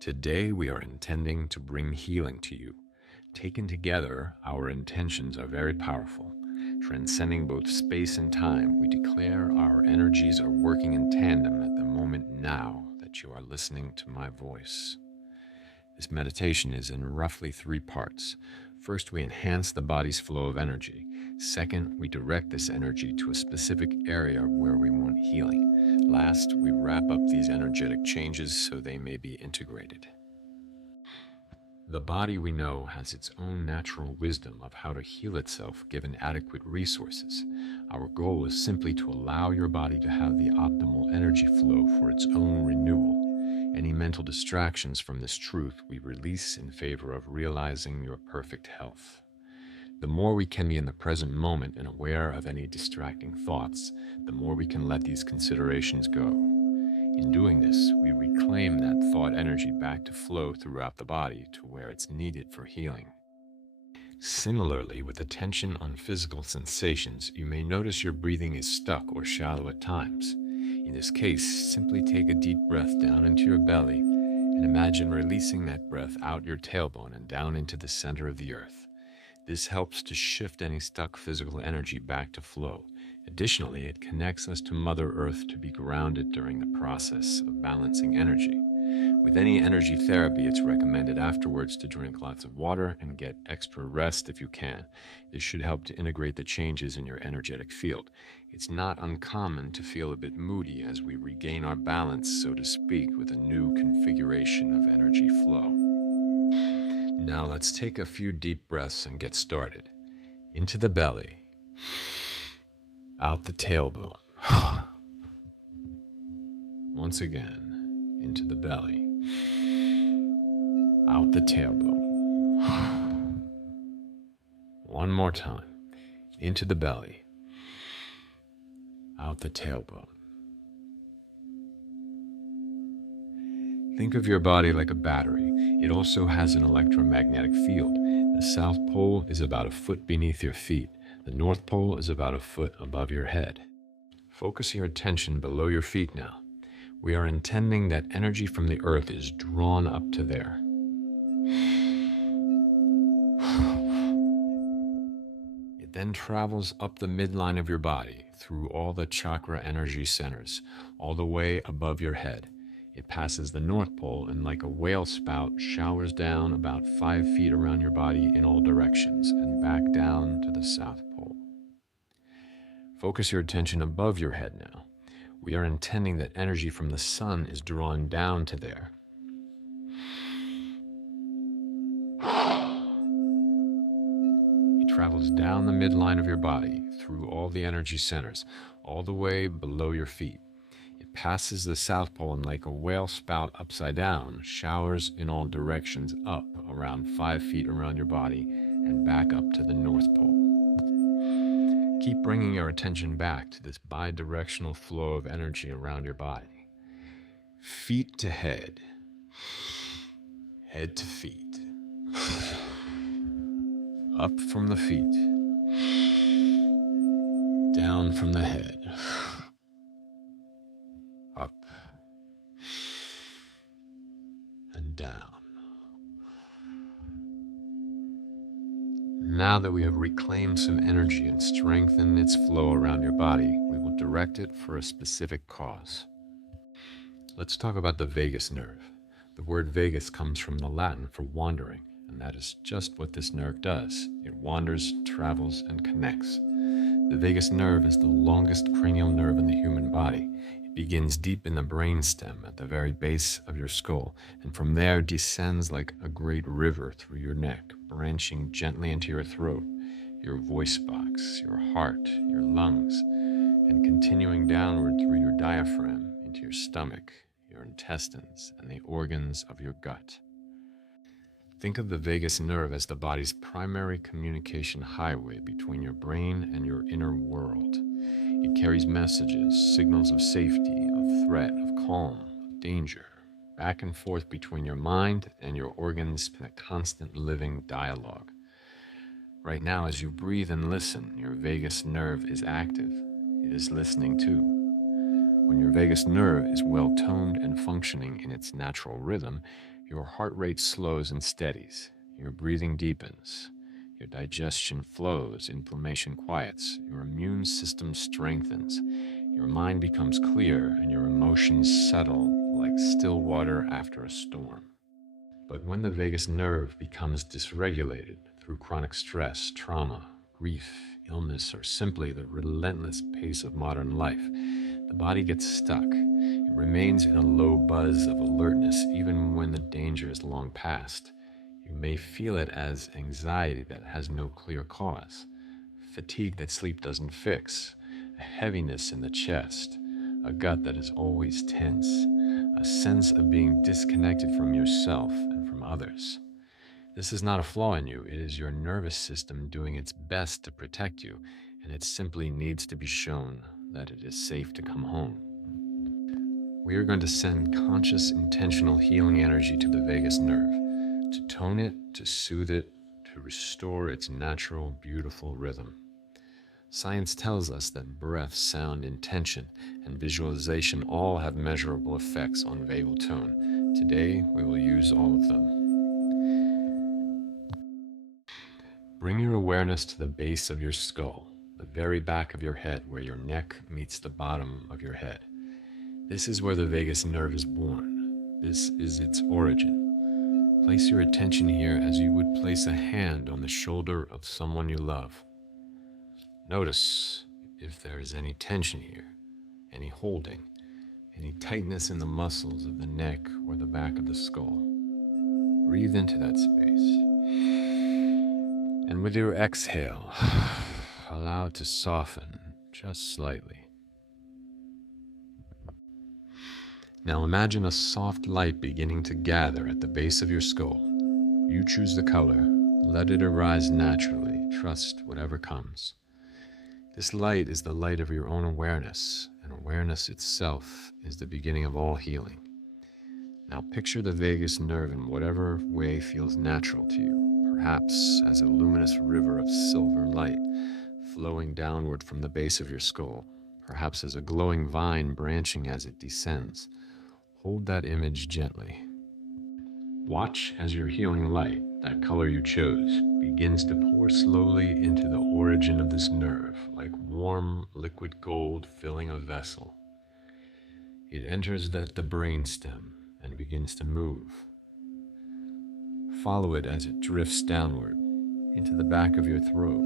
Today we are intending to bring healing to you. Taken together, our intentions are very powerful. Transcending both space and time, we declare our energies are working in tandem at the moment now that you are listening to my voice. This meditation is in roughly 3 parts. First, we enhance the body's flow of energy. Second, we direct this energy to a specific area where we want healing. Last, we wrap up these energetic changes so they may be integrated. The body, we know, has its own natural wisdom of how to heal itself given adequate resources. Our goal is simply to allow your body to have the optimal energy flow for its own renewal. Any mental distractions from this truth we release in favor of realizing your perfect health. The more we can be in the present moment and aware of any distracting thoughts, the more we can let these considerations go. In doing this, we reclaim that thought energy back to flow throughout the body to where it's needed for healing. Similarly, with attention on physical sensations, you may notice your breathing is stuck or shallow at times. In this case, simply take a deep breath down into your belly and imagine releasing that breath out your tailbone and down into the center of the earth. This helps to shift any stuck physical energy back to flow. Additionally, it connects us to Mother Earth to be grounded during the process of balancing energy. With any energy therapy, it's recommended afterwards to drink lots of water and get extra rest if you can. This should help to integrate the changes in your energetic field. It's not uncommon to feel a bit moody as we regain our balance, so to speak, with a new configuration of energy flow. Now let's take a few deep breaths and get started. Into the belly, out the tailbone. Once again, into the belly, out the tailbone. One more time, into the belly, out the tailbone. Think of your body like a battery. It also has an electromagnetic field. The South Pole is about a foot beneath your feet. The North Pole is about a foot above your head. Focus your attention below your feet now. We are intending that energy from the earth is drawn up to there. It then travels up the midline of your body, through all the chakra energy centers, all the way above your head. It passes the North Pole and like a whale spout showers down about 5 feet around your body in all directions and back down to the South Pole. Focus your attention above your head now. We are intending that energy from the sun is drawn down to there. It travels down the midline of your body, through all the energy centers, all the way below your feet. It passes the South Pole and like a whale spout upside down, showers in all directions up around 5 feet around your body and back up to the North Pole. Keep bringing your attention back to this bi-directional flow of energy around your body. Feet to head, head to feet. Up from the feet, down from the head, up and down. Now that we have reclaimed some energy and strengthened its flow around your body, we will direct it for a specific cause. Let's talk about the vagus nerve. The word vagus comes from the Latin for wandering, and that is just what this nerve does. It wanders, travels, and connects. The vagus nerve is the longest cranial nerve in the human body. It begins deep in the brainstem at the very base of your skull, and from there descends like a great river through your neck, branching gently into your throat, your voice box, your heart, your lungs, and continuing downward through your diaphragm into your stomach, your intestines, and the organs of your gut. Think of the vagus nerve as the body's primary communication highway between your brain and your inner world. It carries messages, signals of safety, of threat, of calm, of danger, back and forth between your mind and your organs in a constant living dialogue. Right now, as you breathe and listen, your vagus nerve is active. It is listening too. When your vagus nerve is well toned and functioning in its natural rhythm, Your heart rate slows and steadies. Your breathing deepens. Your digestion flows. Inflammation quiets. Your immune system strengthens. Your mind becomes clear, and your emotions settle like still water after a storm. But when the vagus nerve becomes dysregulated through chronic stress, trauma, grief, illness, or simply the relentless pace of modern life, the body gets stuck. It remains in a low buzz of alertness even when the danger is long past. You may feel it as anxiety that has no clear cause, fatigue that sleep doesn't fix, a heaviness in the chest, a gut that is always tense, a sense of being disconnected from yourself and from others. This is not a flaw in you, it is your nervous system doing its best to protect you, and it simply needs to be shown that it is safe to come home. We are going to send conscious, intentional healing energy to the vagus nerve, to tone it, to soothe it, to restore its natural, beautiful rhythm. Science tells us that breath, sound, intention, and visualization all have measurable effects on vagal tone. Today, we will use all of them. Bring your awareness to the base of your skull, the very back of your head where your neck meets the bottom of your head. This is where the vagus nerve is born. This is its origin. Place your attention here as you would place a hand on the shoulder of someone you love. Notice if there is any tension here, any holding, any tightness in the muscles of the neck or the back of the skull. Breathe into that space. And with your exhale, allow it to soften just slightly. Now imagine a soft light beginning to gather at the base of your skull. You choose the color. Let it arise naturally. Trust whatever comes. This light is the light of your own awareness, and awareness itself is the beginning of all healing. Now picture the vagus nerve in whatever way feels natural to you, perhaps as a luminous river of silver light flowing downward from the base of your skull, perhaps as a glowing vine branching as it descends. Hold that image gently. Watch as your healing light, that color you chose, begins to pour slowly into the origin of this nerve, like warm liquid gold filling a vessel. It enters the brainstem and begins to move. Follow it as it drifts downward into the back of your throat.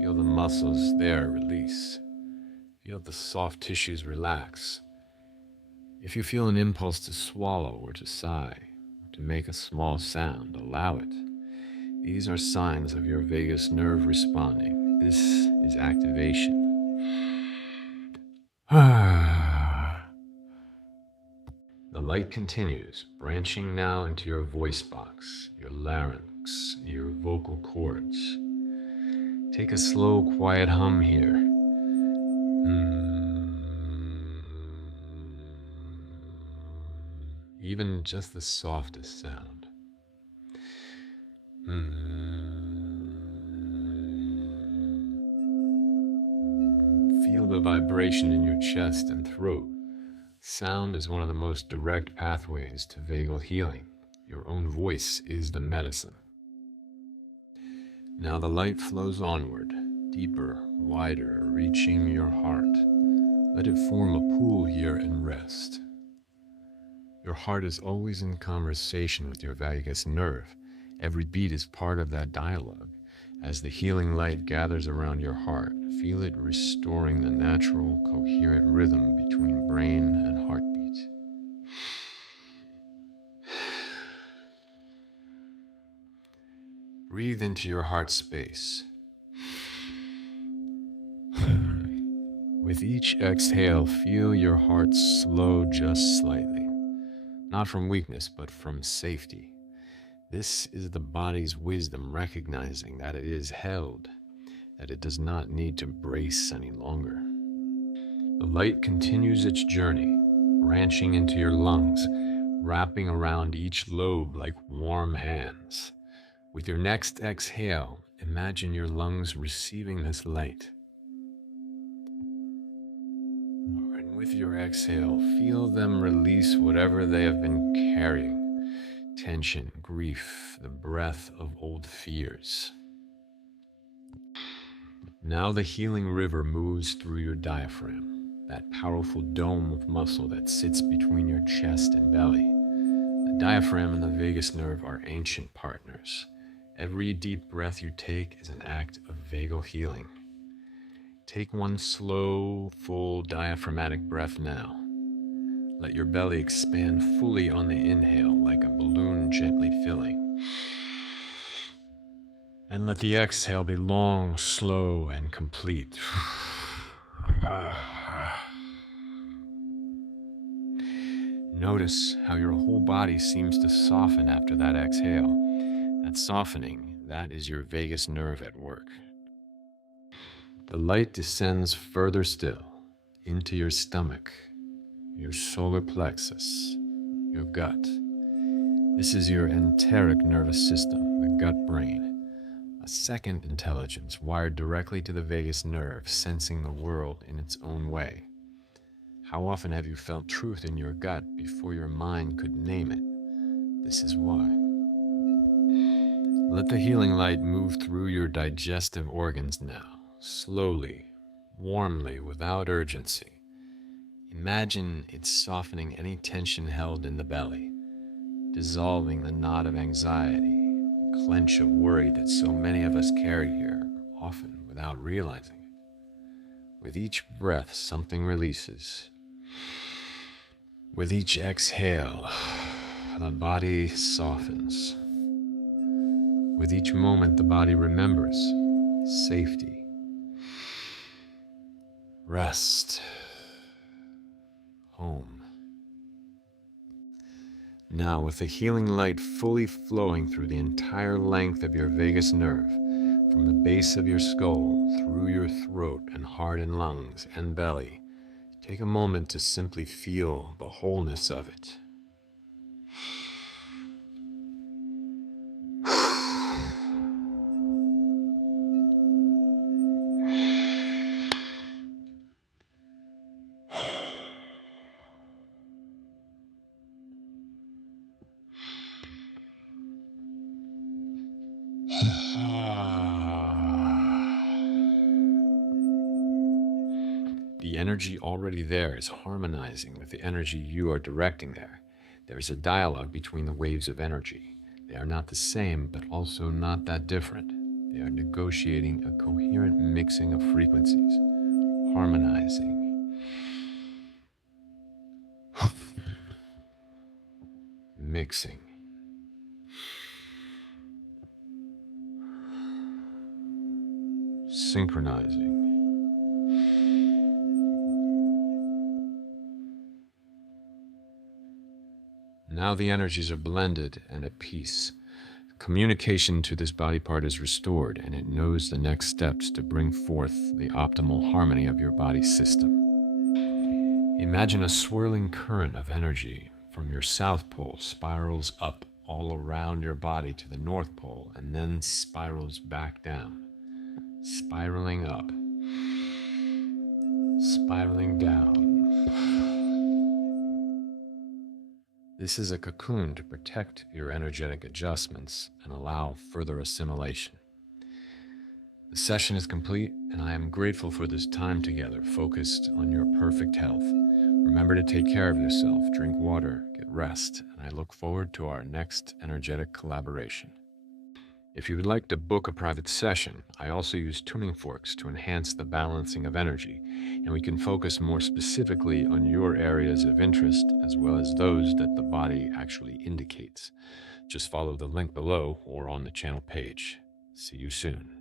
Feel the muscles there release. Feel the soft tissues relax. If you feel an impulse to swallow or to sigh, or to make a small sound, allow it. These are signs of your vagus nerve responding. This is activation. The light continues, branching now into your voice box, your larynx, your vocal cords. Take a slow, quiet hum here. Even just the softest sound. Feel the vibration in your chest and throat. Sound is one of the most direct pathways to vagal healing. Your own voice is the medicine. Now the light flows onward, deeper, wider, reaching your heart. Let it form a pool here and rest. Your heart is always in conversation with your vagus nerve. Every beat is part of that dialogue. As the healing light gathers around your heart, feel it restoring the natural, coherent rhythm between brain and heartbeat. Breathe into your heart space. With each exhale, feel your heart slow just slightly. Not from weakness, but from safety. This is the body's wisdom recognizing that it is held, that it does not need to brace any longer. The light continues its journey, branching into your lungs, wrapping around each lobe like warm hands. With your next exhale, imagine your lungs receiving this light. And with your exhale, feel them release whatever they have been carrying. tension, grief, the breath of old fears. Now the healing river moves through your diaphragm, that powerful dome of muscle that sits between your chest and belly. The diaphragm and the vagus nerve are ancient partners. Every deep breath you take is an act of vagal healing. Take one slow, full diaphragmatic breath now. Let your belly expand fully on the inhale, like a balloon gently filling. And let the exhale be long, slow, and complete. Notice how your whole body seems to soften after that exhale. That softening, that is your vagus nerve at work. The light descends further still, into your stomach, your solar plexus, your gut. This is your enteric nervous system, the gut brain, a second intelligence wired directly to the vagus nerve, sensing the world in its own way. How often have you felt truth in your gut before your mind could name it? This is why. Let the healing light move through your digestive organs now, slowly, warmly, without urgency. Imagine it softening any tension held in the belly, dissolving the knot of anxiety, clench of worry that so many of us carry here, often without realizing it. With each breath, something releases. With each exhale, the body softens. With each moment, the body remembers safety, rest, home. Now, with the healing light fully flowing through the entire length of your vagus nerve, from the base of your skull, through your throat and heart and lungs and belly, take a moment to simply feel the wholeness of it. The energy already there is harmonizing with the energy you are directing there. There is a dialogue between the waves of energy. They are not the same, but also not that different. They are negotiating a coherent mixing of frequencies, harmonizing. Mixing. Synchronizing. Now the energies are blended and at peace. Communication to this body part is restored, and it knows the next steps to bring forth the optimal harmony of your body system. Imagine a swirling current of energy from your south pole spirals up all around your body to the north pole and then spirals back down, spiraling up, spiraling down. This is a cocoon to protect your energetic adjustments and allow further assimilation. The session is complete, and I am grateful for this time together focused on your perfect health. Remember to take care of yourself, drink water, get rest, and I look forward to our next energetic collaboration. If you would like to book a private session, I also use tuning forks to enhance the balancing of energy, and we can focus more specifically on your areas of interest as well as those that the body actually indicates. Just follow the link below or on the channel page. See you soon.